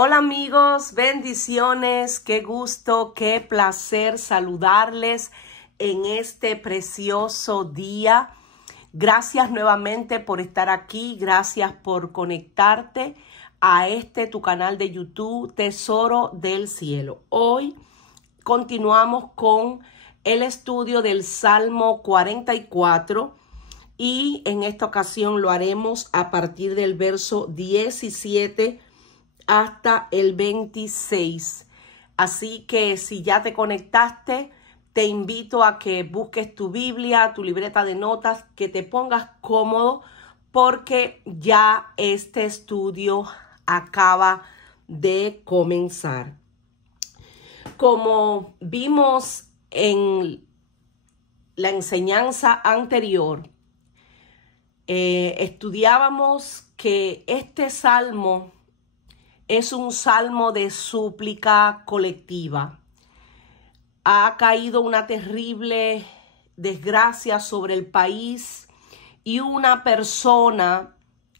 Hola amigos, bendiciones, qué gusto, qué placer saludarles en este precioso día. Gracias nuevamente por estar aquí, gracias por conectarte a tu canal de YouTube, Tesoro del Cielo. Hoy continuamos con el estudio del Salmo 44 y en esta ocasión lo haremos a partir del verso 17 hasta el 26. Así que si ya te conectaste, te invito a que busques tu Biblia, tu libreta de notas, que te pongas cómodo porque ya este estudio acaba de comenzar. Como vimos en la enseñanza anterior, estudiábamos que este salmo es un salmo de súplica colectiva. Ha caído una terrible desgracia sobre el país y una persona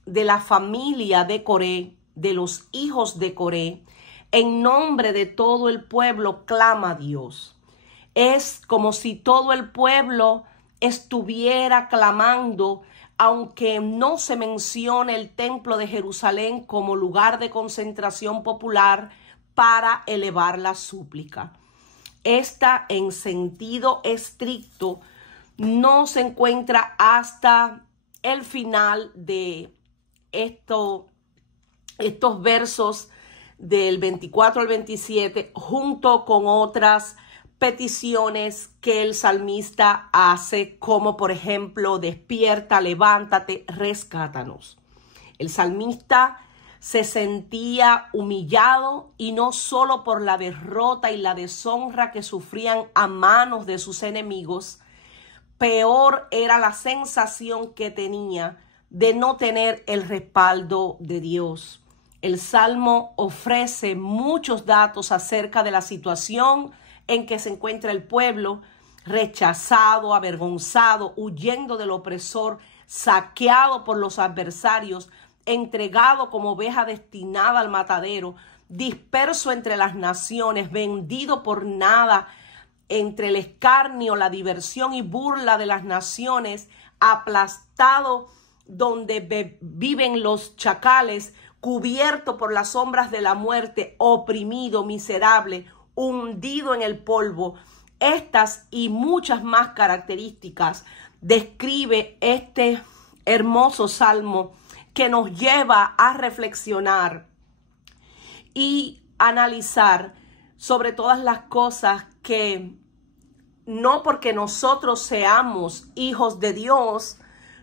de la familia de Coré, de los hijos de Coré, en nombre de todo el pueblo clama a Dios. Es como si todo el pueblo estuviera clamando, aunque no se mencione el templo de Jerusalén como lugar de concentración popular para elevar la súplica. Esta, en sentido estricto, no se encuentra hasta el final de estos versos del 24 al 27, junto con otras peticiones que el salmista hace, como por ejemplo, despierta, levántate, rescátanos. El salmista se sentía humillado y no solo por la derrota y la deshonra que sufrían a manos de sus enemigos, peor era la sensación que tenía de no tener el respaldo de Dios. El Salmo ofrece muchos datos acerca de la situación en que se encuentra el pueblo, rechazado, avergonzado, huyendo del opresor, saqueado por los adversarios, entregado como oveja destinada al matadero, disperso entre las naciones, vendido por nada, entre el escarnio, la diversión y burla de las naciones, aplastado donde viven los chacales, cubierto por las sombras de la muerte, oprimido, miserable, hundido en el polvo. Estas y muchas más características describe este hermoso salmo que nos lleva a reflexionar y analizar sobre todas las cosas que no porque nosotros seamos hijos de Dios,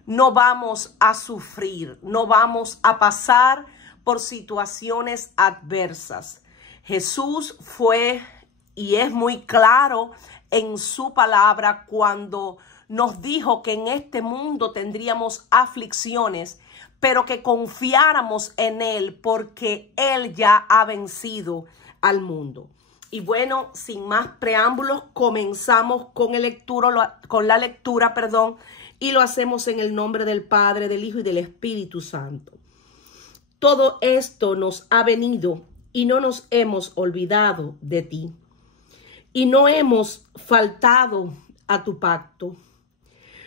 no vamos a sufrir, no vamos a pasar por situaciones adversas. Jesús fue y es muy claro en su palabra cuando nos dijo que en este mundo tendríamos aflicciones, pero que confiáramos en Él porque Él ya ha vencido al mundo. Y bueno, sin más preámbulos, comenzamos con la lectura, y lo hacemos en el nombre del Padre, del Hijo y del Espíritu Santo. Todo esto nos ha venido y no nos hemos olvidado de ti, y no hemos faltado a tu pacto.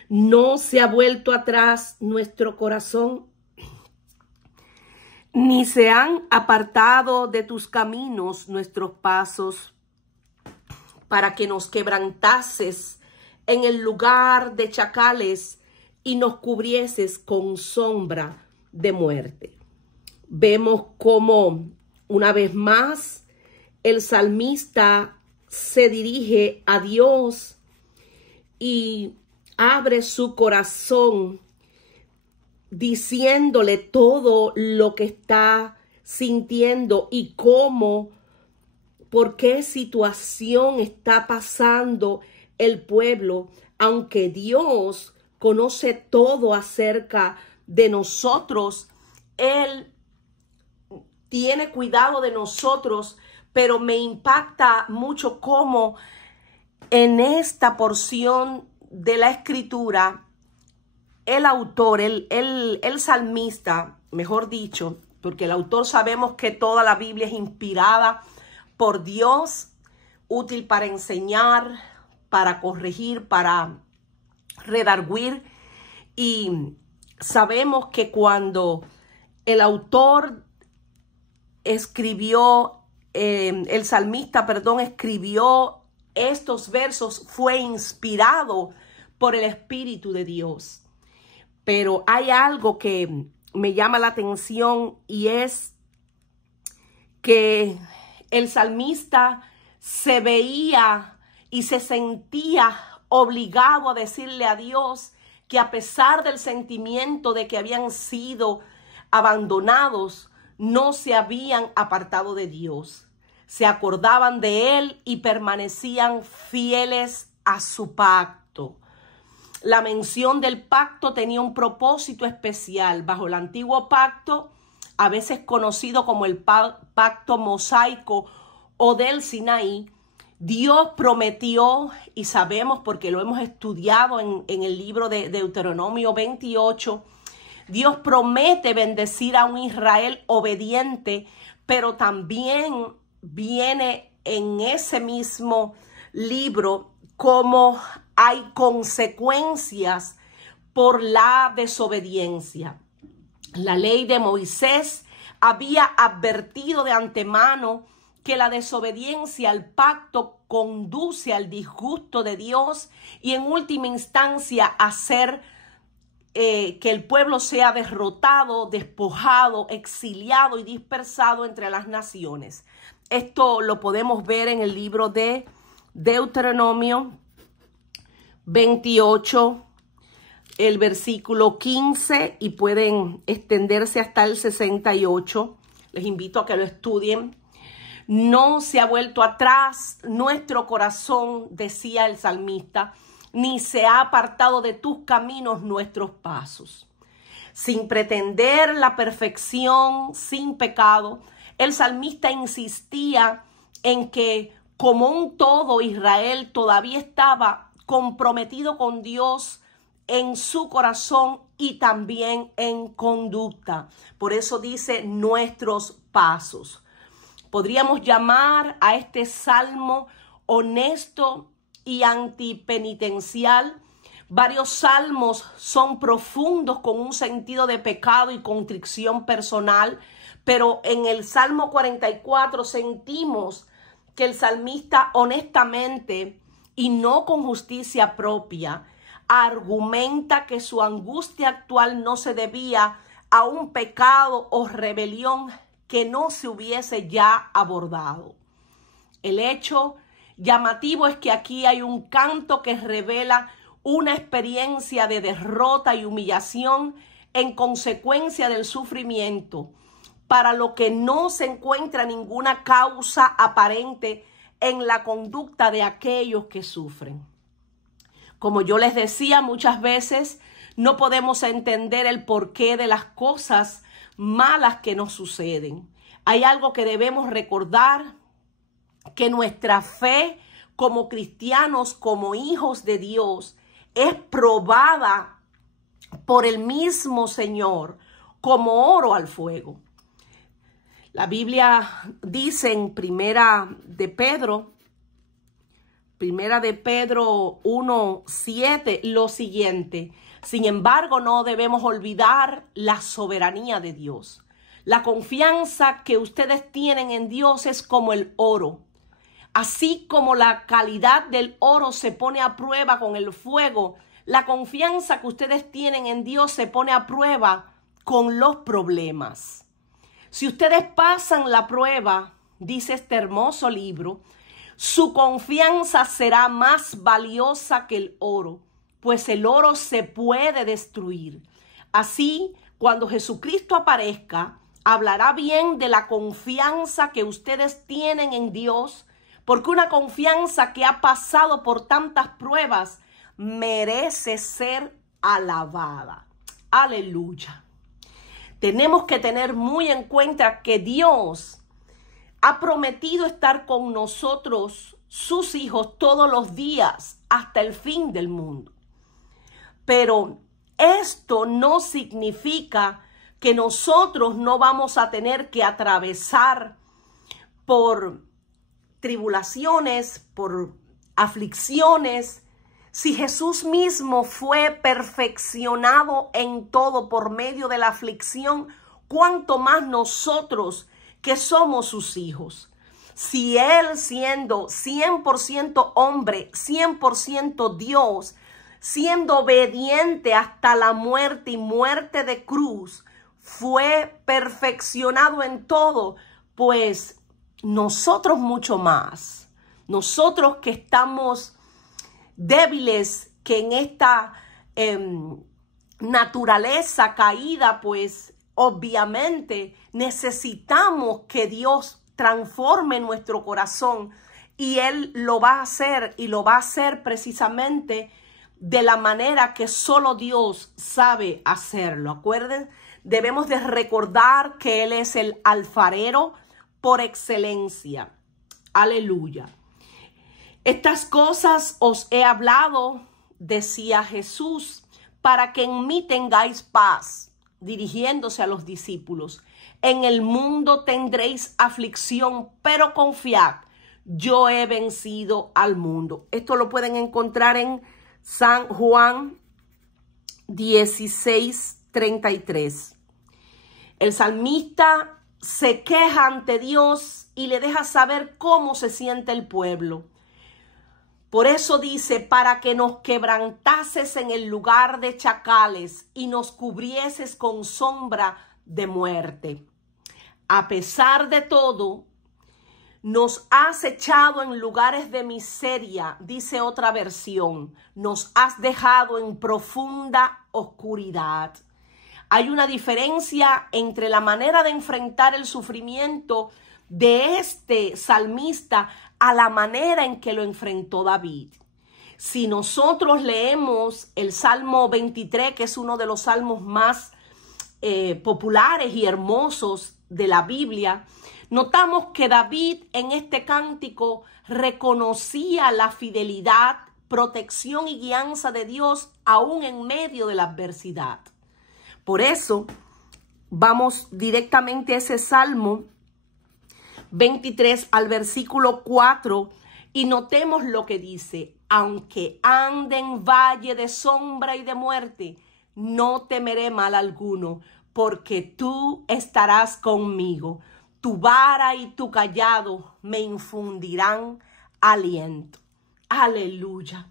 No se ha vuelto atrás nuestro corazón, ni se han apartado de tus caminos nuestros pasos, para que nos quebrantases en el lugar de chacales y nos cubrieses con sombra de muerte. Vemos cómo una vez más el salmista se dirige a Dios y abre su corazón diciéndole todo lo que está sintiendo y cómo, por qué situación está pasando el pueblo, aunque Dios conoce todo acerca de nosotros. Él tiene cuidado de nosotros, pero me impacta mucho cómo en esta porción de la escritura el autor, el salmista, mejor dicho, porque el autor sabemos que toda la Biblia es inspirada por Dios, útil para enseñar, para corregir, para redarguir. Y sabemos que cuando el autor escribió, el salmista, perdón, escribió estos versos, fue inspirado por el Espíritu de Dios. Pero hay algo que me llama la atención y es que el salmista se veía y se sentía obligado a decirle a Dios que a pesar del sentimiento de que habían sido abandonados, no se habían apartado de Dios. Se acordaban de Él y permanecían fieles a su pacto. La mención del pacto tenía un propósito especial. Bajo el antiguo pacto, a veces conocido como el pacto mosaico o del Sinaí, Dios prometió, y sabemos porque lo hemos estudiado en el libro de Deuteronomio 28, Dios promete bendecir a un Israel obediente, pero también viene en ese mismo libro como hay consecuencias por la desobediencia. La ley de Moisés había advertido de antemano que la desobediencia al pacto conduce al disgusto de Dios y en última instancia a hacer que el pueblo sea derrotado, despojado, exiliado y dispersado entre las naciones. Esto lo podemos ver en el libro de Deuteronomio 28, el versículo 15, y pueden extenderse hasta el 68. Les invito a que lo estudien. No se ha vuelto atrás nuestro corazón, decía el salmista, ni se ha apartado de tus caminos nuestros pasos. Sin pretender la perfección, sin pecado, el salmista insistía en que como un todo Israel todavía estaba comprometido con Dios en su corazón y también en conducta. Por eso dice nuestros pasos. Podríamos llamar a este salmo honesto y antipenitencial. Varios salmos son profundos con un sentido de pecado y contrición personal, pero en el Salmo 44 sentimos que el salmista honestamente y no con justicia propia argumenta que su angustia actual no se debía a un pecado o rebelión que no se hubiese ya abordado. El hecho llamativo es que aquí hay un canto que revela una experiencia de derrota y humillación en consecuencia del sufrimiento, para lo que no se encuentra ninguna causa aparente en la conducta de aquellos que sufren. Como yo les decía, muchas veces no podemos entender el porqué de las cosas malas que nos suceden. Hay algo que debemos recordar, que nuestra fe como cristianos, como hijos de Dios, es probada por el mismo Señor como oro al fuego. La Biblia dice en Primera de Pedro 1:7 lo siguiente: sin embargo, no debemos olvidar la soberanía de Dios. La confianza que ustedes tienen en Dios es como el oro. Así como la calidad del oro se pone a prueba con el fuego, la confianza que ustedes tienen en Dios se pone a prueba con los problemas. Si ustedes pasan la prueba, dice este hermoso libro, su confianza será más valiosa que el oro, pues el oro se puede destruir. Así, cuando Jesucristo aparezca, hablará bien de la confianza que ustedes tienen en Dios, porque una confianza que ha pasado por tantas pruebas merece ser alabada. Aleluya. Tenemos que tener muy en cuenta que Dios ha prometido estar con nosotros, sus hijos, todos los días hasta el fin del mundo. Pero esto no significa que nosotros no vamos a tener que atravesar por tribulaciones, por aflicciones. Si Jesús mismo fue perfeccionado en todo por medio de la aflicción, ¿cuánto más nosotros que somos sus hijos? Si Él, siendo 100% hombre, 100% Dios, siendo obediente hasta la muerte y muerte de cruz, fue perfeccionado en todo, pues nosotros mucho más. Nosotros que estamos débiles, que en esta naturaleza caída, pues obviamente necesitamos que Dios transforme nuestro corazón, y Él lo va a hacer, y lo va a hacer precisamente de la manera que solo Dios sabe hacerlo. Acuérdense, debemos de recordar que Él es el alfarero por excelencia. Aleluya. Estas cosas os he hablado, decía Jesús, para que en mí tengáis paz, dirigiéndose a los discípulos. En el mundo tendréis aflicción, pero confiad, yo he vencido al mundo. Esto lo pueden encontrar en San Juan 16:33. El salmista se queja ante Dios y le deja saber cómo se siente el pueblo. Por eso dice, para que nos quebrantases en el lugar de chacales y nos cubrieses con sombra de muerte. A pesar de todo, nos has echado en lugares de miseria, dice otra versión. Nos has dejado en profunda oscuridad. Hay una diferencia entre la manera de enfrentar el sufrimiento de este salmista a la manera en que lo enfrentó David. Si nosotros leemos el Salmo 23, que es uno de los salmos más populares y hermosos de la Biblia, notamos que David en este cántico reconocía la fidelidad, protección y guianza de Dios aún en medio de la adversidad. Por eso vamos directamente a ese Salmo 23 al versículo 4 y notemos lo que dice: aunque ande en valle de sombra y de muerte, no temeré mal alguno, porque tú estarás conmigo. Tu vara y tu cayado me infundirán aliento. Aleluya.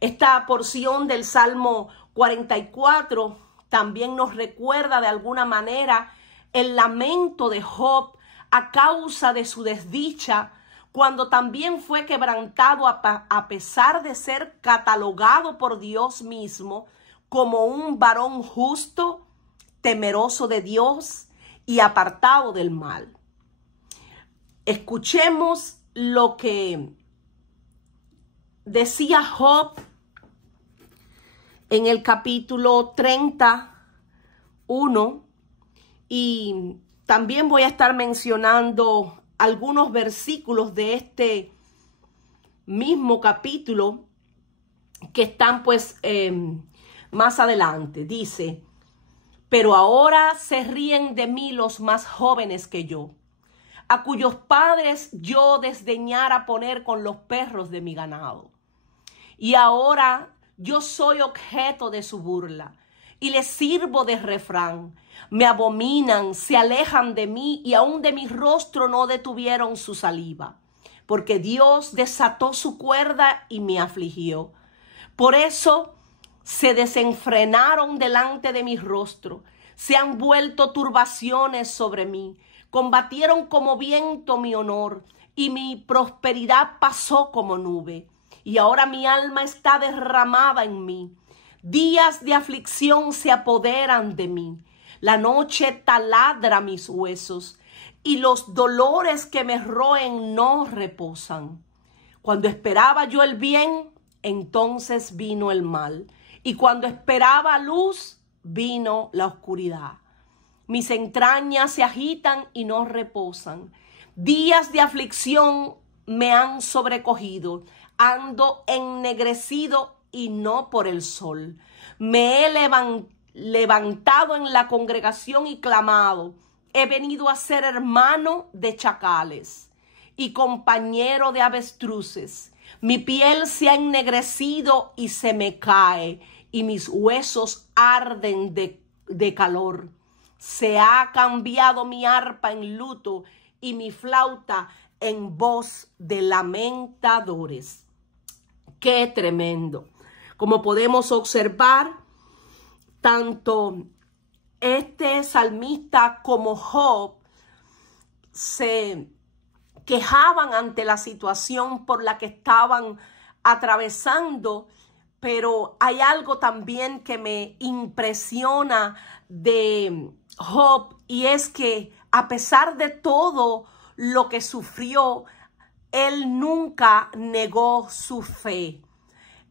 Esta porción del Salmo 44 también nos recuerda de alguna manera el lamento de Job a causa de su desdicha, cuando también fue quebrantado a pesar de ser catalogado por Dios mismo como un varón justo, temeroso de Dios y apartado del mal. Escuchemos lo que decía Job en el capítulo 31, y también voy a estar mencionando algunos versículos de este mismo capítulo que están pues más adelante. Dice: pero ahora se ríen de mí los más jóvenes que yo, a cuyos padres yo desdeñara poner con los perros de mi ganado. Y ahora yo soy objeto de su burla y les sirvo de refrán. Me abominan, se alejan de mí y aún de mi rostro no detuvieron su saliva, porque Dios desató su cuerda y me afligió. Por eso se desenfrenaron delante de mi rostro, se han vuelto turbaciones sobre mí. Combatieron como viento mi honor y mi prosperidad pasó como nube. Y ahora mi alma está derramada en mí. Días de aflicción se apoderan de mí. La noche taladra mis huesos y los dolores que me roen no reposan. Cuando esperaba yo el bien, entonces vino el mal. Y cuando esperaba luz, vino la oscuridad. Mis entrañas se agitan y no reposan. Días de aflicción me han sobrecogido. Ando ennegrecido y no por el sol. Me he levantado en la congregación y clamado: he venido a ser hermano de chacales y compañero de avestruces. Mi piel se ha ennegrecido y se me cae, y mis huesos arden de calor. Se ha cambiado mi arpa en luto y mi flauta en voz de lamentadores. ¡Qué tremendo! Como podemos observar, tanto este salmista como Job se quejaban ante la situación por la que estaban atravesando, pero hay algo también que me impresiona de Job, y es que a pesar de todo lo que sufrió, él nunca negó su fe.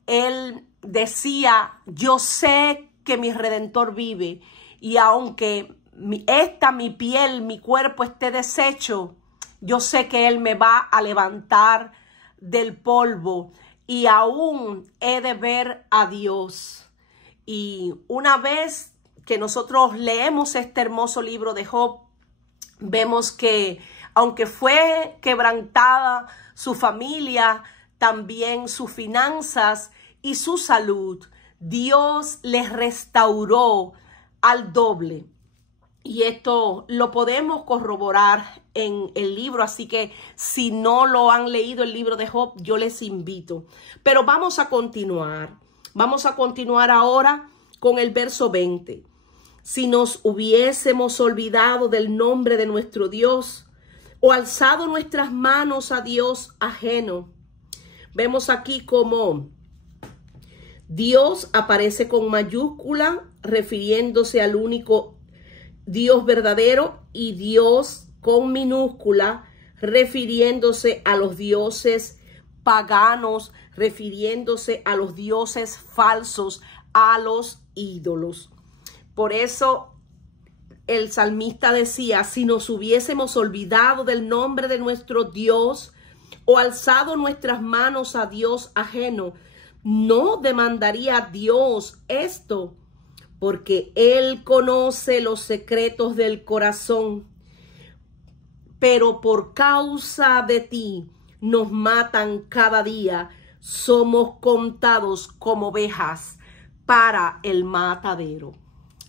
Él decía: yo sé que mi Redentor vive, y aunque mi piel, mi cuerpo esté deshecho, yo sé que Él me va a levantar del polvo, y aún he de ver a Dios. Y una vez que nosotros leemos este hermoso libro de Job, vemos que aunque fue quebrantada su familia, también sus finanzas y su salud, Dios les restauró al doble. Y esto lo podemos corroborar en el libro, así que si no lo han leído el libro de Job, yo les invito. Pero vamos a continuar. Vamos a continuar ahora con el verso 20. Si nos hubiésemos olvidado del nombre de nuestro Dios o alzado nuestras manos a Dios ajeno. Vemos aquí como Dios aparece con mayúscula, refiriéndose al único Dios verdadero, y Dios con minúscula, refiriéndose a los dioses paganos, refiriéndose a los dioses falsos, a los ídolos. Por eso el salmista decía: si nos hubiésemos olvidado del nombre de nuestro Dios o alzado nuestras manos a Dios ajeno, no demandaría a Dios esto, porque Él conoce los secretos del corazón. Pero por causa de ti nos matan cada día, somos contados como ovejas para el matadero.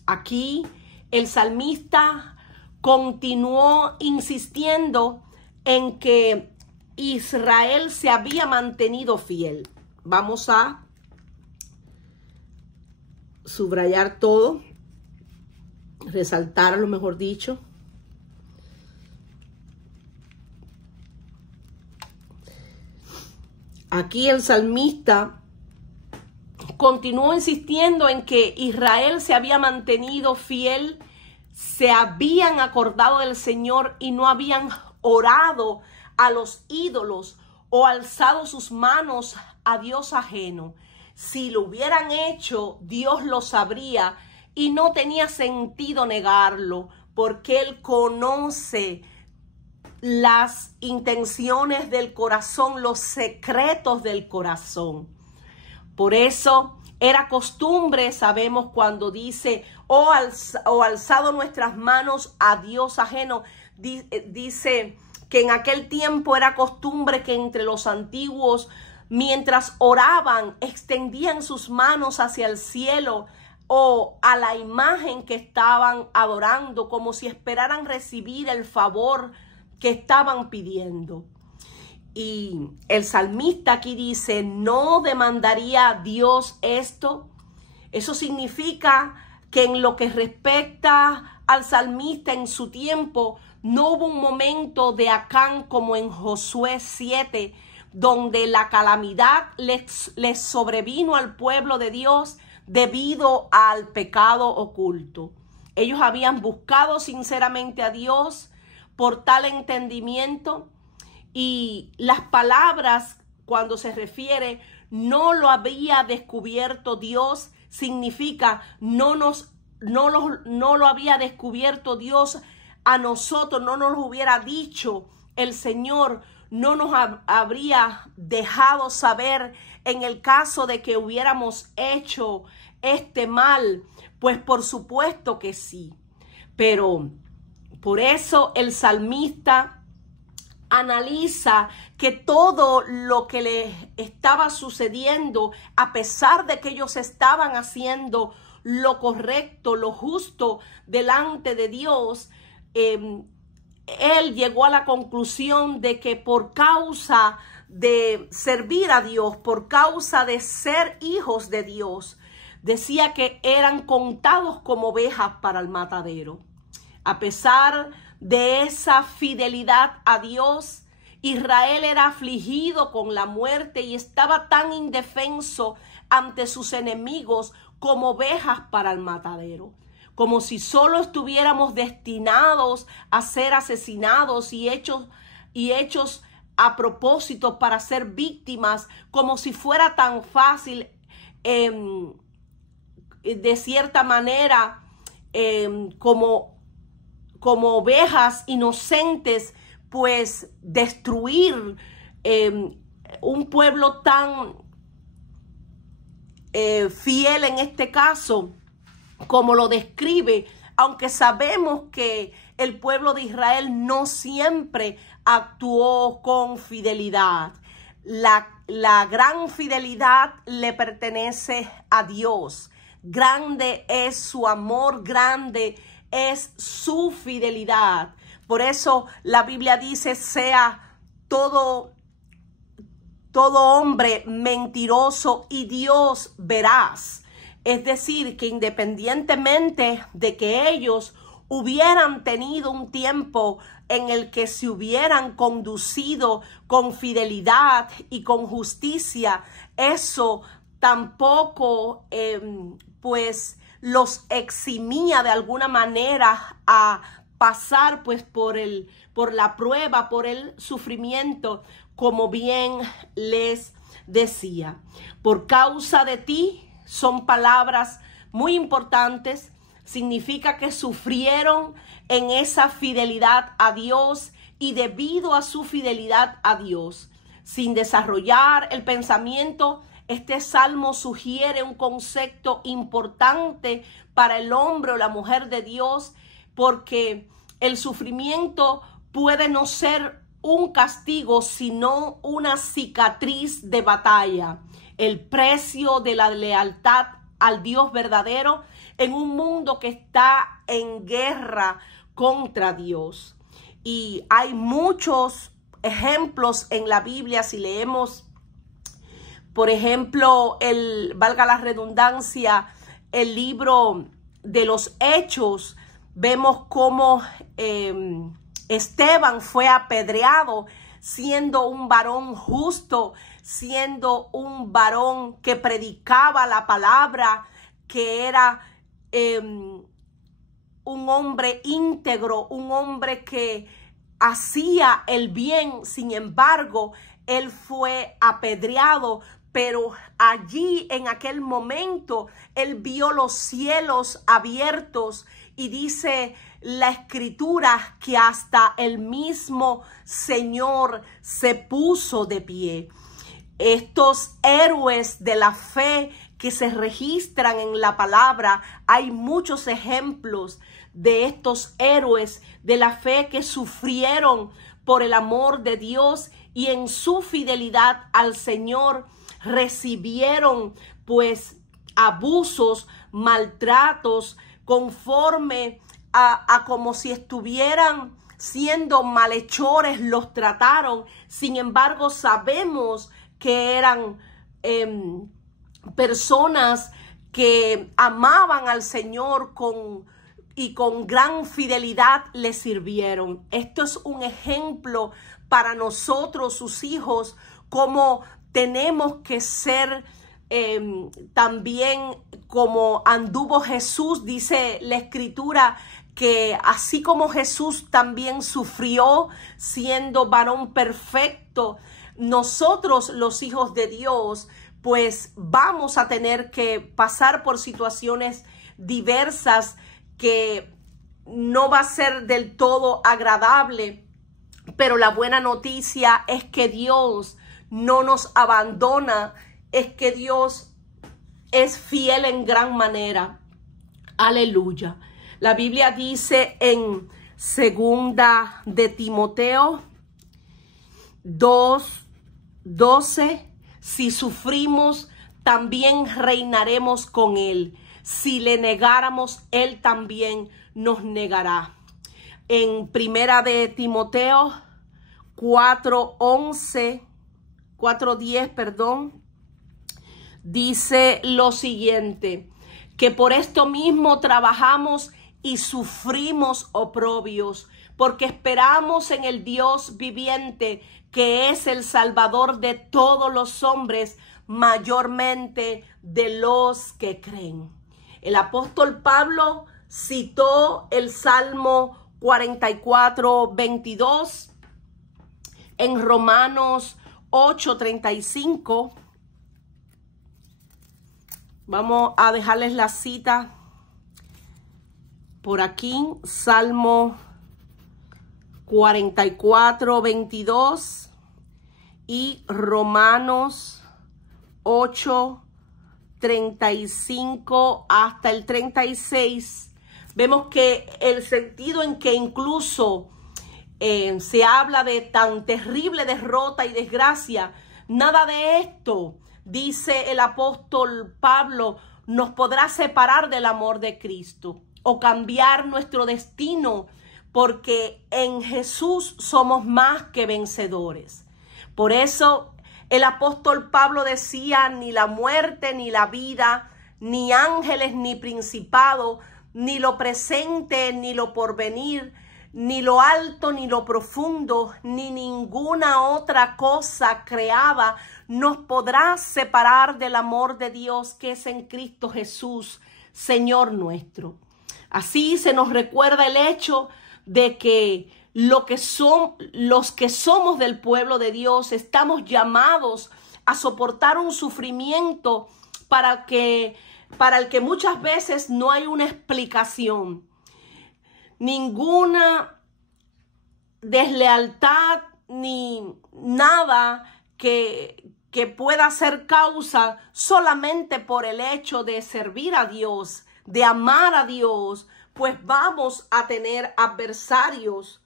Aquí el salmista continuó insistiendo en que Israel se había mantenido fiel. Vamos a subrayar todo, resaltar, lo mejor dicho. Aquí el salmista continuó insistiendo en que Israel se había mantenido fiel, se habían acordado del Señor y no habían orado a los ídolos o alzado sus manos a Dios ajeno. Si lo hubieran hecho, Dios lo sabría y no tenía sentido negarlo, porque Él conoce las intenciones del corazón, los secretos del corazón. Por eso era costumbre, sabemos, cuando dice o alzado nuestras manos a Dios ajeno, dice que en aquel tiempo era costumbre que entre los antiguos, mientras oraban, extendían sus manos hacia el cielo o a la imagen que estaban adorando, como si esperaran recibir el favor que estaban pidiendo. Y el salmista aquí dice: ¿no demandaría a Dios esto? Eso significa que en lo que respecta al salmista en su tiempo, no hubo un momento de Acán como en Josué 7, donde la calamidad les sobrevino al pueblo de Dios debido al pecado oculto. Ellos habían buscado sinceramente a Dios por tal entendimiento, y las palabras, cuando se refiere no lo había descubierto Dios, significa no lo había descubierto Dios a nosotros, no nos lo hubiera dicho el Señor, no nos habría dejado saber en el caso de que hubiéramos hecho este mal, Pues por supuesto que sí. Pero por eso el salmista analiza que todo lo que les estaba sucediendo, a pesar de que ellos estaban haciendo lo correcto, lo justo delante de Dios, él llegó a la conclusión de que por causa de servir a Dios, por causa de ser hijos de Dios, decía que eran contados como ovejas para el matadero. A pesar de esa fidelidad a Dios, Israel era afligido con la muerte y estaba tan indefenso ante sus enemigos como ovejas para el matadero. Como si solo estuviéramos destinados a ser asesinados y hechos a propósito para ser víctimas, como si fuera tan fácil, de cierta manera, como ovejas inocentes, pues destruir un pueblo tan fiel en este caso, como lo describe, aunque sabemos que el pueblo de Israel no siempre actuó con fidelidad. La gran fidelidad le pertenece a Dios. Grande es su amor, grande es su fidelidad. Por eso la Biblia dice, sea todo hombre mentiroso y Dios veraz. Es decir, que independientemente de que ellos hubieran tenido un tiempo en el que se hubieran conducido con fidelidad y con justicia, eso tampoco pues los eximía de alguna manera a pasar pues por la prueba, por el sufrimiento, como bien les decía. Por causa de ti, son palabras muy importantes. Significa que sufrieron en esa fidelidad a Dios, y debido a su fidelidad a Dios, sin desarrollar el pensamiento, este salmo sugiere un concepto importante para el hombre o la mujer de Dios, porque el sufrimiento puede no ser un castigo, sino una cicatriz de batalla. El precio de la lealtad al Dios verdadero en un mundo que está en guerra contra Dios. Y hay muchos ejemplos en la Biblia. Si leemos, por ejemplo, valga la redundancia, el libro de los Hechos, vemos cómo Esteban fue apedreado, siendo un varón justo, siendo un varón que predicaba la palabra, que era un hombre íntegro, un hombre que hacía el bien. Sin embargo, él fue apedreado, pero allí en aquel momento él vio los cielos abiertos, y dice la escritura que hasta el mismo Señor se puso de pie. Estos héroes de la fe que se registran en la palabra, hay muchos ejemplos de estos héroes de la fe que sufrieron por el amor de Dios, y en su fidelidad al Señor recibieron pues abusos, maltratos, conforme a como si estuvieran siendo malhechores, los trataron. Sin embargo, sabemos que eran personas que amaban al Señor y con gran fidelidad le sirvieron. Esto es un ejemplo para nosotros, sus hijos, como tenemos que ser también como anduvo Jesús. Dice la escritura que así como Jesús también sufrió siendo varón perfecto, nosotros los hijos de Dios pues vamos a tener que pasar por situaciones diversas que no va a ser del todo agradable, pero la buena noticia es que Dios no nos abandona, es que Dios es fiel en gran manera. Aleluya. La Biblia dice en segunda de Timoteo 2:12, si sufrimos, también reinaremos con él. Si le negáramos, él también nos negará. En primera de Timoteo 4:10, dice lo siguiente, que por esto mismo trabajamos y sufrimos oprobios, porque esperamos en el Dios viviente, que es el Salvador de todos los hombres, mayormente de los que creen. El apóstol Pablo citó el Salmo 44:22 en Romanos 8:35. Vamos a dejarles la cita por aquí. Salmo 44:22 y Romanos 8:35 hasta el 36. Vemos que el sentido en que incluso se habla de tan terrible derrota y desgracia, nada de esto, dice el apóstol Pablo, nos podrá separar del amor de Cristo o cambiar nuestro destino, porque en Jesús somos más que vencedores. Por eso el apóstol Pablo decía, ni la muerte, ni la vida, ni ángeles, ni principado, ni lo presente, ni lo porvenir, ni lo alto, ni lo profundo, ni ninguna otra cosa creada nos podrá separar del amor de Dios que es en Cristo Jesús, Señor nuestro. Así se nos recuerda el hecho de que los que somos del pueblo de Dios estamos llamados a soportar un sufrimiento para el que muchas veces no hay una explicación. Ninguna deslealtad ni nada que pueda ser causa solamente por el hecho de servir a Dios, de amar a Dios, pues vamos a tener adversarios.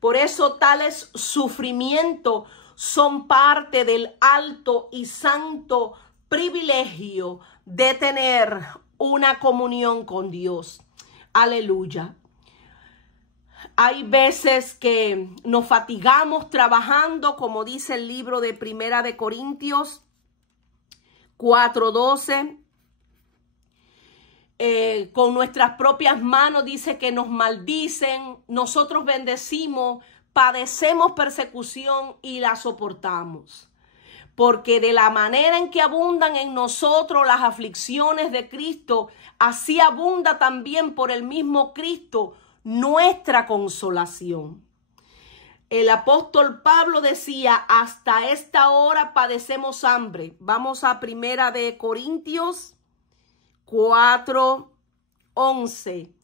Por eso tales sufrimientos son parte del alto y santo privilegio de tener una comunión con Dios. Aleluya. Hay veces que nos fatigamos trabajando, como dice el libro de Primera de Corintios 4:12. Con nuestras propias manos dice que nos maldicen, nosotros bendecimos, padecemos persecución y la soportamos. Porque de la manera en que abundan en nosotros las aflicciones de Cristo, así abunda también por el mismo Cristo nuestra consolación. El apóstol Pablo decía, hasta esta hora padecemos hambre. Vamos a Primera de Corintios 4:11.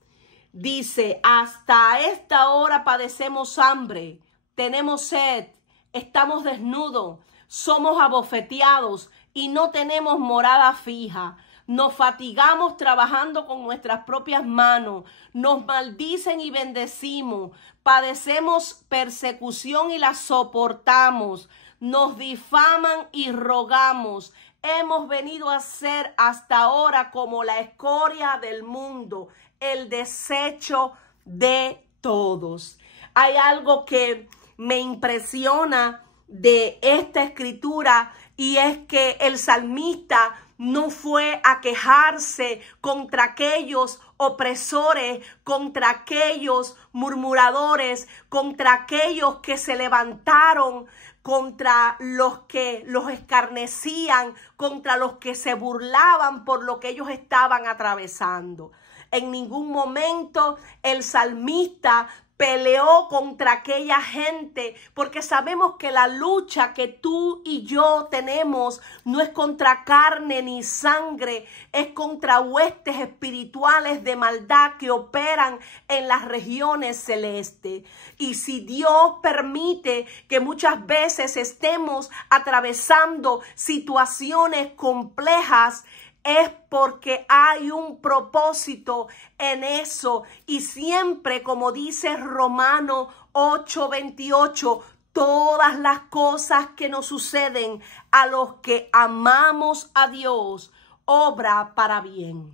Dice, hasta esta hora padecemos hambre, tenemos sed, estamos desnudos, somos abofeteados y no tenemos morada fija. Nos fatigamos trabajando con nuestras propias manos, nos maldicen y bendecimos, padecemos persecución y la soportamos, nos difaman y rogamos. Hemos venido a ser hasta ahora como la escoria del mundo, el desecho de todos. Hay algo que me impresiona de esta escritura y es que el salmista no fue a quejarse contra aquellos opresores, contra aquellos murmuradores, contra aquellos que se levantaron, contra los que los escarnecían, contra los que se burlaban por lo que ellos estaban atravesando. En ningún momento el salmista peleó contra aquella gente, porque sabemos que la lucha que tú y yo tenemos no es contra carne ni sangre, es contra huestes espirituales de maldad que operan en las regiones celestes. Y si Dios permite que muchas veces estemos atravesando situaciones complejas, es porque hay un propósito en eso. Y siempre, como dice Romanos 8:28, todas las cosas que nos suceden a los que amamos a Dios, obra para bien.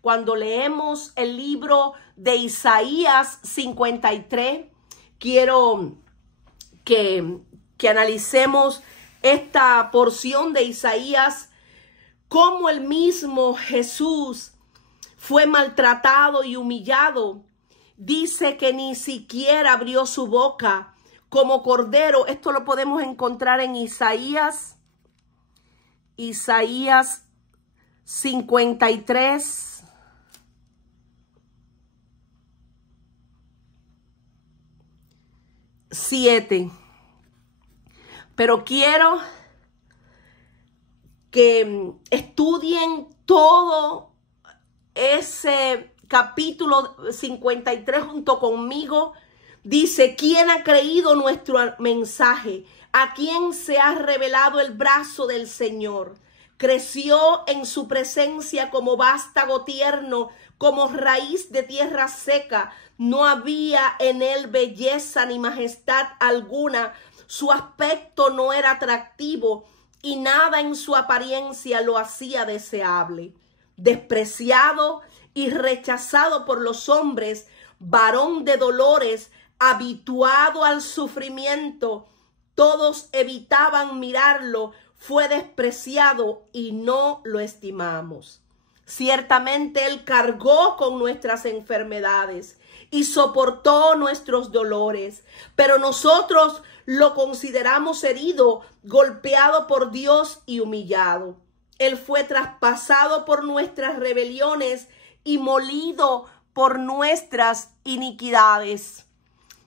Cuando leemos el libro de Isaías 53, quiero que analicemos esta porción de Isaías, cómo el mismo Jesús fue maltratado y humillado. Dice que ni siquiera abrió su boca como cordero. Esto lo podemos encontrar en Isaías 53. 7. Pero quiero que estudien todo ese capítulo 53 junto conmigo. Dice: ¿quién ha creído nuestro mensaje? ¿A quién se ha revelado el brazo del Señor? Creció en su presencia como vástago tierno, como raíz de tierra seca. No había en él belleza ni majestad alguna. Su aspecto no era atractivo y nada en su apariencia lo hacía deseable. Despreciado y rechazado por los hombres, varón de dolores, habituado al sufrimiento, todos evitaban mirarlo. Fue despreciado y no lo estimamos. Ciertamente él cargó con nuestras enfermedades y soportó nuestros dolores, pero nosotros lo consideramos herido, golpeado por Dios y humillado. Él fue traspasado por nuestras rebeliones y molido por nuestras iniquidades.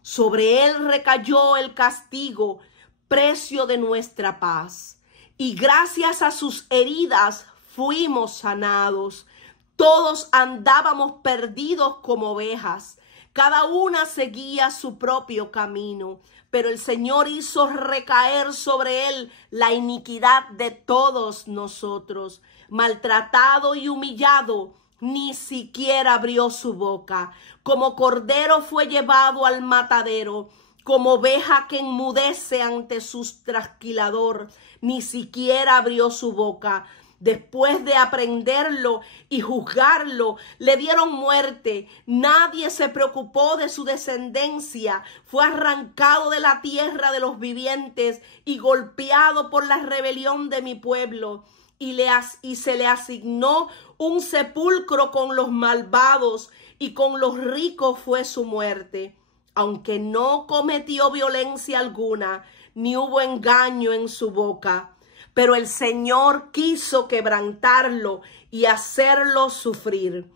Sobre él recayó el castigo, precio de nuestra paz. Y gracias a sus heridas fuimos sanados. Todos andábamos perdidos como ovejas. Cada una seguía su propio camino. Pero el Señor hizo recaer sobre él la iniquidad de todos nosotros. Maltratado y humillado, ni siquiera abrió su boca. Como cordero fue llevado al matadero. Como oveja que enmudece ante su trasquilador, ni siquiera abrió su boca. Después de aprenderlo y juzgarlo, le dieron muerte. Nadie se preocupó de su descendencia. Fue arrancado de la tierra de los vivientes y golpeado por la rebelión de mi pueblo. Y se le asignó un sepulcro con los malvados, y con los ricos fue su muerte. Aunque no cometió violencia alguna, ni hubo engaño en su boca. Pero el Señor quiso quebrantarlo y hacerlo sufrir.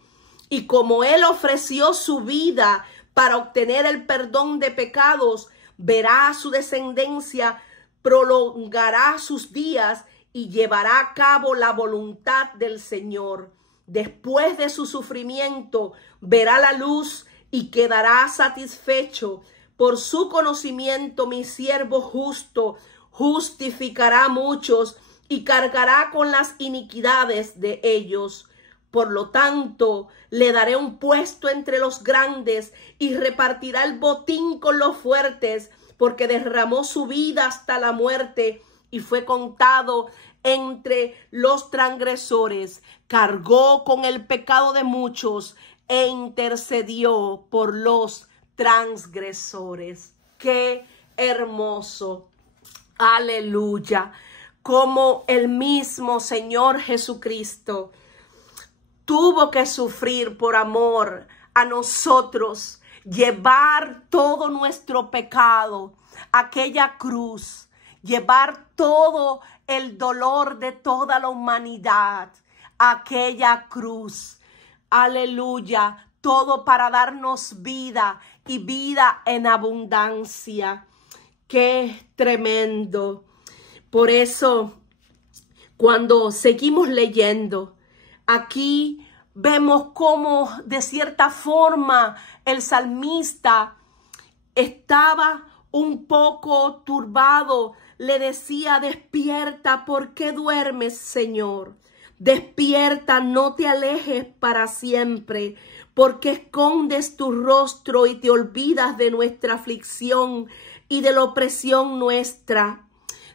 Y como él ofreció su vida para obtener el perdón de pecados, verá a su descendencia, prolongará sus días y llevará a cabo la voluntad del Señor. Después de su sufrimiento, verá la luz y quedará satisfecho. Por su conocimiento, mi siervo justo justificará a muchos y cargará con las iniquidades de ellos. Por lo tanto, le daré un puesto entre los grandes y repartirá el botín con los fuertes, porque derramó su vida hasta la muerte y fue contado entre los transgresores. Cargó con el pecado de muchos e intercedió por los transgresores. ¡Qué hermoso! Aleluya. Como el mismo Señor Jesucristo tuvo que sufrir por amor a nosotros, llevar todo nuestro pecado, aquella cruz, llevar todo el dolor de toda la humanidad, aquella cruz. Aleluya, todo para darnos vida y vida en abundancia. ¡Qué tremendo! Por eso, cuando seguimos leyendo, aquí vemos cómo de cierta forma el salmista estaba un poco turbado. Le decía: despierta, ¿por qué duermes, Señor? Despierta, no te alejes para siempre, porque escondes tu rostro y te olvidas de nuestra aflicción y de la opresión nuestra.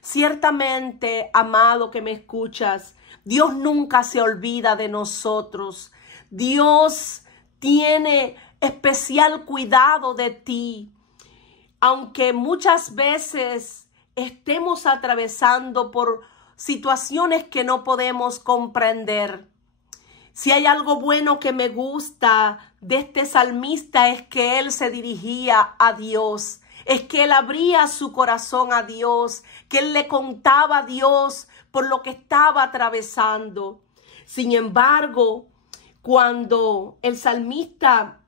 Ciertamente, amado que me escuchas, Dios nunca se olvida de nosotros. Dios tiene especial cuidado de ti. Aunque muchas veces estemos atravesando por situaciones que no podemos comprender. Si hay algo bueno que me gusta de este salmista es que él se dirigía a Dios. Es que él abría su corazón a Dios, que él le contaba a Dios por lo que estaba atravesando. Sin embargo, cuando el salmista,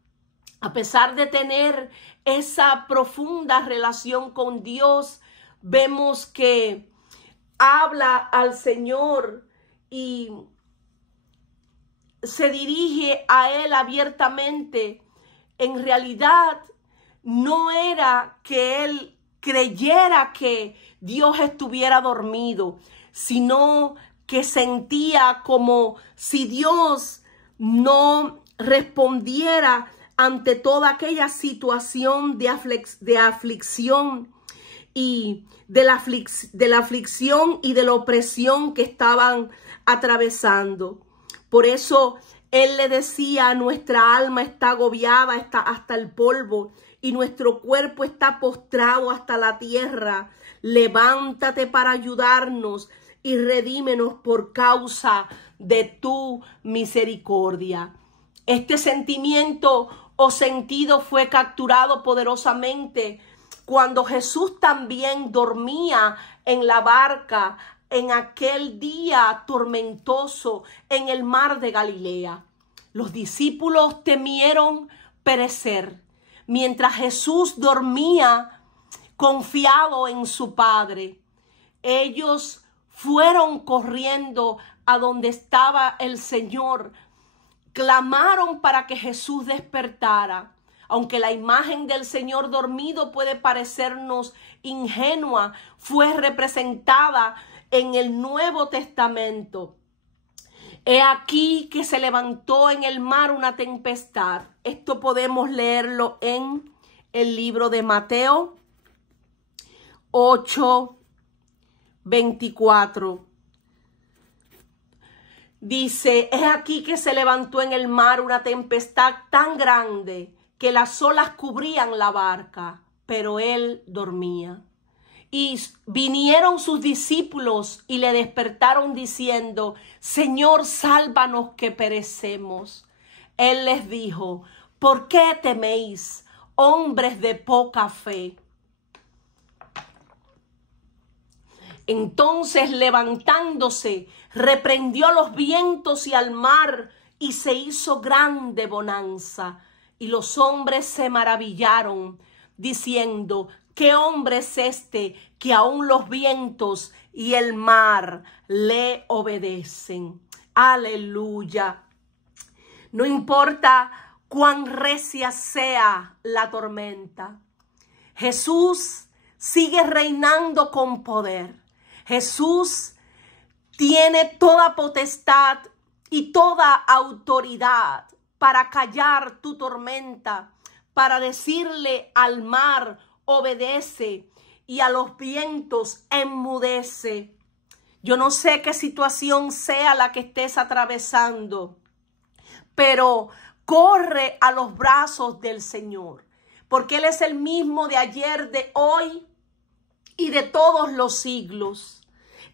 a pesar de tener esa profunda relación con Dios, vemos que habla al Señor y se dirige a Él abiertamente. En realidad, no era que él creyera que Dios estuviera dormido, sino que sentía como si Dios no respondiera ante toda aquella situación de aflicción y de la aflicción y de la opresión que estaban atravesando. Por eso él le decía: nuestra alma está agobiada, está hasta el polvo, y nuestro cuerpo está postrado hasta la tierra. Levántate para ayudarnos y redímenos por causa de tu misericordia. Este sentimiento o sentido fue capturado poderosamente cuando Jesús también dormía en la barca en aquel día tormentoso en el mar de Galilea. Los discípulos temieron perecer mientras Jesús dormía confiado en su Padre. Ellos fueron corriendo a donde estaba el Señor, clamaron para que Jesús despertara. Aunque la imagen del Señor dormido puede parecernos ingenua, fue representada en el Nuevo Testamento. He aquí que se levantó en el mar una tempestad. Esto podemos leerlo en el libro de Mateo 8:24. Dice: he aquí que se levantó en el mar una tempestad tan grande que las olas cubrían la barca, pero él dormía. Y vinieron sus discípulos y le despertaron diciendo: Señor, sálvanos que perecemos. Él les dijo: ¿por qué teméis, hombres de poca fe? Entonces, levantándose, reprendió a los vientos y al mar, y se hizo grande bonanza. Y los hombres se maravillaron, diciendo: ¿qué hombre es este que aún los vientos y el mar le obedecen? Aleluya. No importa cuán recia sea la tormenta, Jesús sigue reinando con poder. Jesús tiene toda potestad y toda autoridad para callar tu tormenta, para decirle al mar: obedece, y a los vientos: enmudece. Yo no sé qué situación sea la que estés atravesando, pero corre a los brazos del Señor, porque Él es el mismo de ayer, de hoy y de todos los siglos.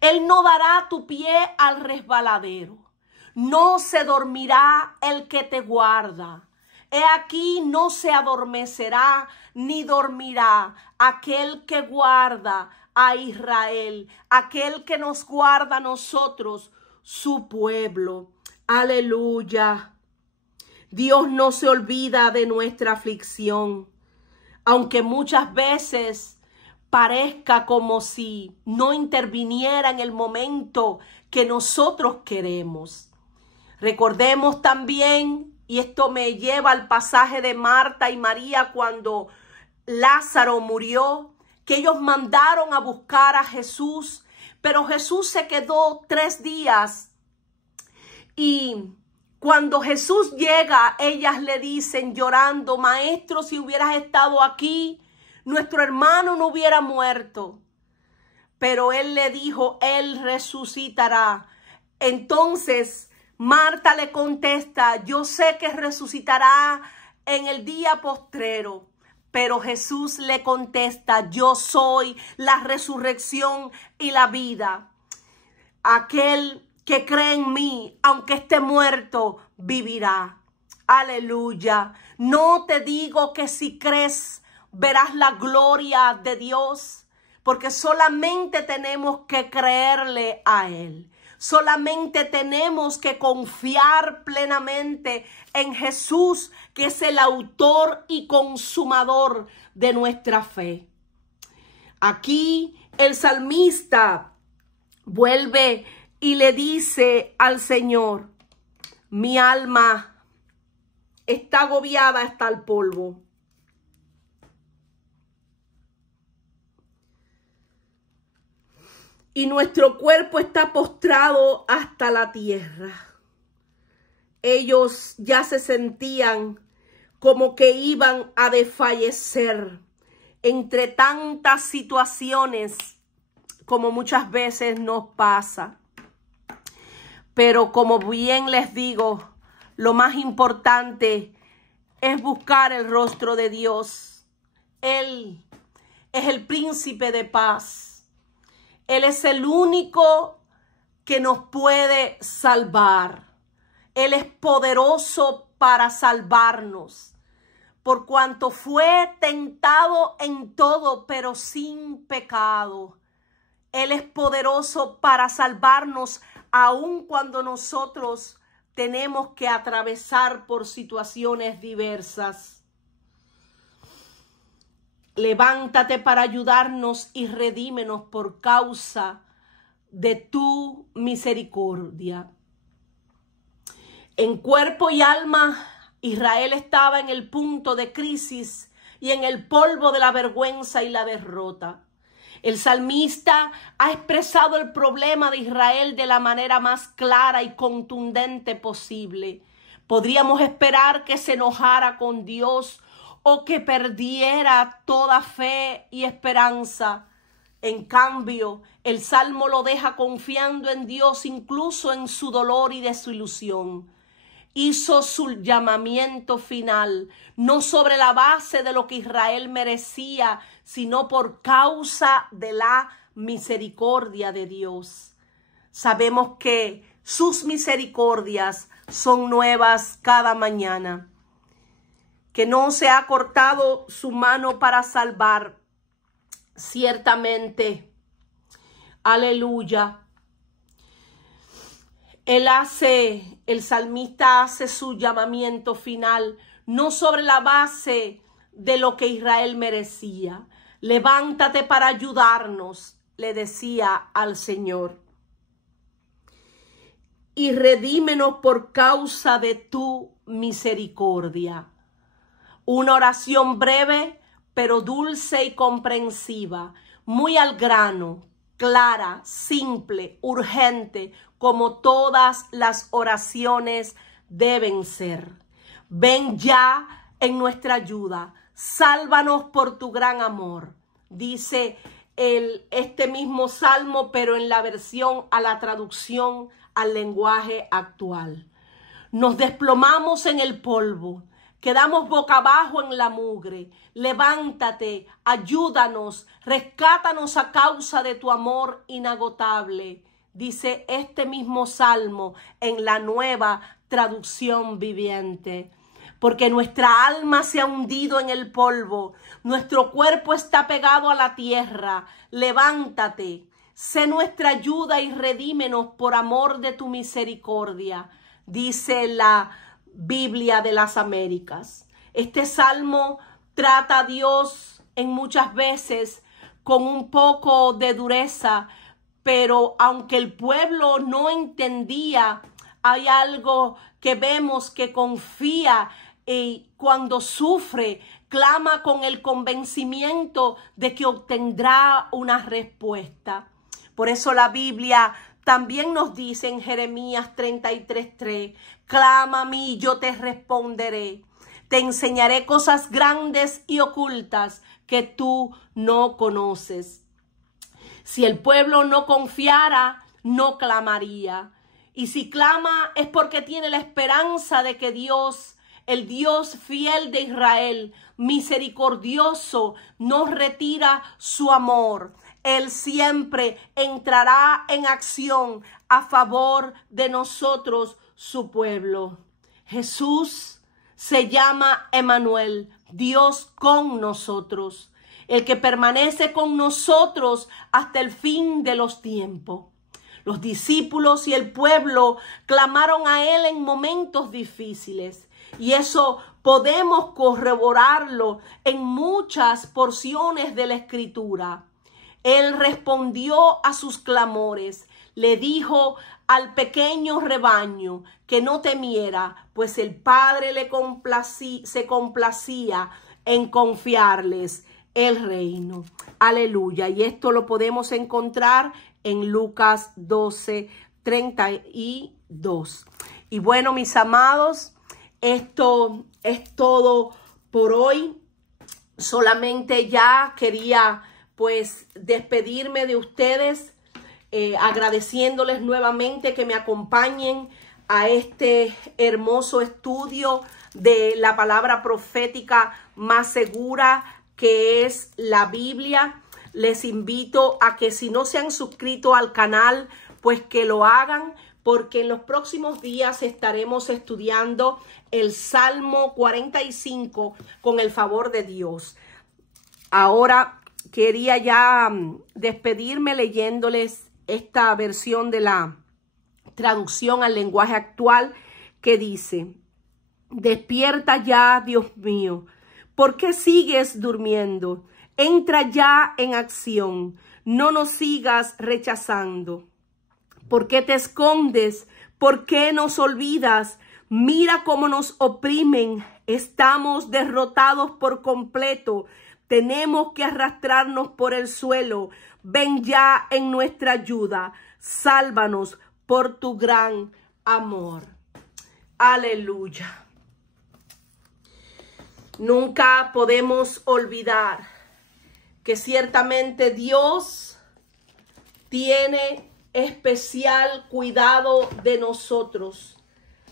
Él no dará tu pie al resbaladero. No se dormirá el que te guarda. He aquí, no se adormecerá ni dormirá aquel que guarda a Israel, aquel que nos guarda a nosotros, su pueblo. Aleluya. Dios no se olvida de nuestra aflicción, aunque muchas veces parezca como si no interviniera en el momento que nosotros queremos. Recordemos también, y esto me lleva al pasaje de Marta y María cuando Lázaro murió, que ellos mandaron a buscar a Jesús, pero Jesús se quedó 3 días Y cuando Jesús llega, ellas le dicen llorando, maestro, si hubieras estado aquí, nuestro hermano no hubiera muerto. Pero él le dijo, él resucitará. Entonces Marta le contesta, yo sé que resucitará en el día postrero. Pero Jesús le contesta, yo soy la resurrección y la vida. Aquel que cree en mí, aunque esté muerto, vivirá. Aleluya. No te digo que si crees, verás la gloria de Dios, porque solamente tenemos que creerle a Él. Solamente tenemos que confiar plenamente en Jesús, que es el autor y consumador de nuestra fe. Aquí el salmista vuelve y le dice al Señor, mi alma está agobiada hasta el polvo. Y nuestro cuerpo está postrado hasta la tierra. Ellos ya se sentían como que iban a desfallecer entre tantas situaciones como muchas veces nos pasa. Pero como bien les digo, lo más importante es buscar el rostro de Dios. Él es el príncipe de paz. Él es el único que nos puede salvar. Él es poderoso para salvarnos, por cuanto fue tentado en todo, pero sin pecado. Él es poderoso para salvarnos, aun cuando nosotros tenemos que atravesar por situaciones diversas. Levántate para ayudarnos y redímenos por causa de tu misericordia. En cuerpo y alma, Israel estaba en el punto de crisis y en el polvo de la vergüenza y la derrota. El salmista ha expresado el problema de Israel de la manera más clara y contundente posible. Podríamos esperar que se enojara con Dios o que perdiera toda fe y esperanza. En cambio, el Salmo lo deja confiando en Dios incluso en su dolor y desilusión. Hizo su llamamiento final, no sobre la base de lo que Israel merecía, sino por causa de la misericordia de Dios. Sabemos que sus misericordias son nuevas cada mañana, que no se ha cortado su mano para salvar. Ciertamente, aleluya, el salmista hace su llamamiento final, no sobre la base de lo que Israel merecía. Levántate para ayudarnos, le decía al Señor, y redímenos por causa de tu misericordia. Una oración breve, pero dulce y comprensiva, muy al grano, clara, simple, urgente, como todas las oraciones deben ser. Ven ya en nuestra ayuda, sálvanos por tu gran amor, dice este mismo salmo, pero en la versión, a la traducción al lenguaje actual. Nos desplomamos en el polvo, quedamos boca abajo en la mugre. Levántate, ayúdanos, rescátanos a causa de tu amor inagotable, dice este mismo salmo en la Nueva Traducción Viviente. Porque nuestra alma se ha hundido en el polvo, nuestro cuerpo está pegado a la tierra. Levántate, sé nuestra ayuda y redímenos por amor de tu misericordia, dice la Biblia de las Américas. Este salmo trata a Dios en muchas veces con un poco de dureza, pero aunque el pueblo no entendía, hay algo que vemos que confía y cuando sufre, clama con el convencimiento de que obtendrá una respuesta. Por eso la Biblia También nos dice en Jeremías 33:3, clama a mí y yo te responderé. Te enseñaré cosas grandes y ocultas que tú no conoces. Si el pueblo no confiara, no clamaría. Y si clama es porque tiene la esperanza de que Dios, el Dios fiel de Israel, misericordioso, nos retira su amor. Él siempre entrará en acción a favor de nosotros, su pueblo. Jesús se llama Emmanuel, Dios con nosotros, el que permanece con nosotros hasta el fin de los tiempos. Los discípulos y el pueblo clamaron a Él en momentos difíciles, y eso podemos corroborarlo en muchas porciones de la Escritura. Él respondió a sus clamores, le dijo al pequeño rebaño que no temiera, pues el Padre se complacía en confiarles el reino. Aleluya. Y esto lo podemos encontrar en Lucas 12:32. Y bueno, mis amados, esto es todo por hoy. Solamente ya quería pues despedirme de ustedes, agradeciéndoles nuevamente que me acompañen a este hermoso estudio de la palabra profética más segura, que es la Biblia. Les invito a que si no se han suscrito al canal, pues que lo hagan, porque en los próximos días estaremos estudiando el Salmo 45 con el favor de Dios. Ahora quería ya despedirme leyéndoles esta versión de la traducción al lenguaje actual, que dice: despierta ya, Dios mío, ¿por qué sigues durmiendo? Entra ya en acción, no nos sigas rechazando. ¿Por qué te escondes? ¿Por qué nos olvidas? Mira cómo nos oprimen, estamos derrotados por completo. Tenemos que arrastrarnos por el suelo. Ven ya en nuestra ayuda. Sálvanos por tu gran amor. Aleluya. Nunca podemos olvidar que ciertamente Dios tiene especial cuidado de nosotros,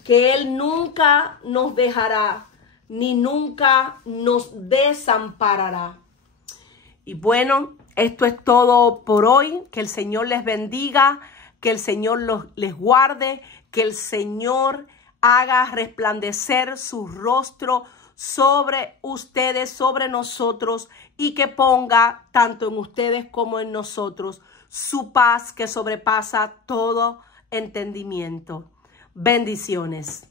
que Él nunca nos dejará, ni nunca nos desamparará. Y bueno, esto es todo por hoy. Que el Señor les bendiga, que el Señor les guarde, que el Señor haga resplandecer su rostro sobre ustedes, sobre nosotros, y que ponga tanto en ustedes como en nosotros su paz que sobrepasa todo entendimiento. Bendiciones.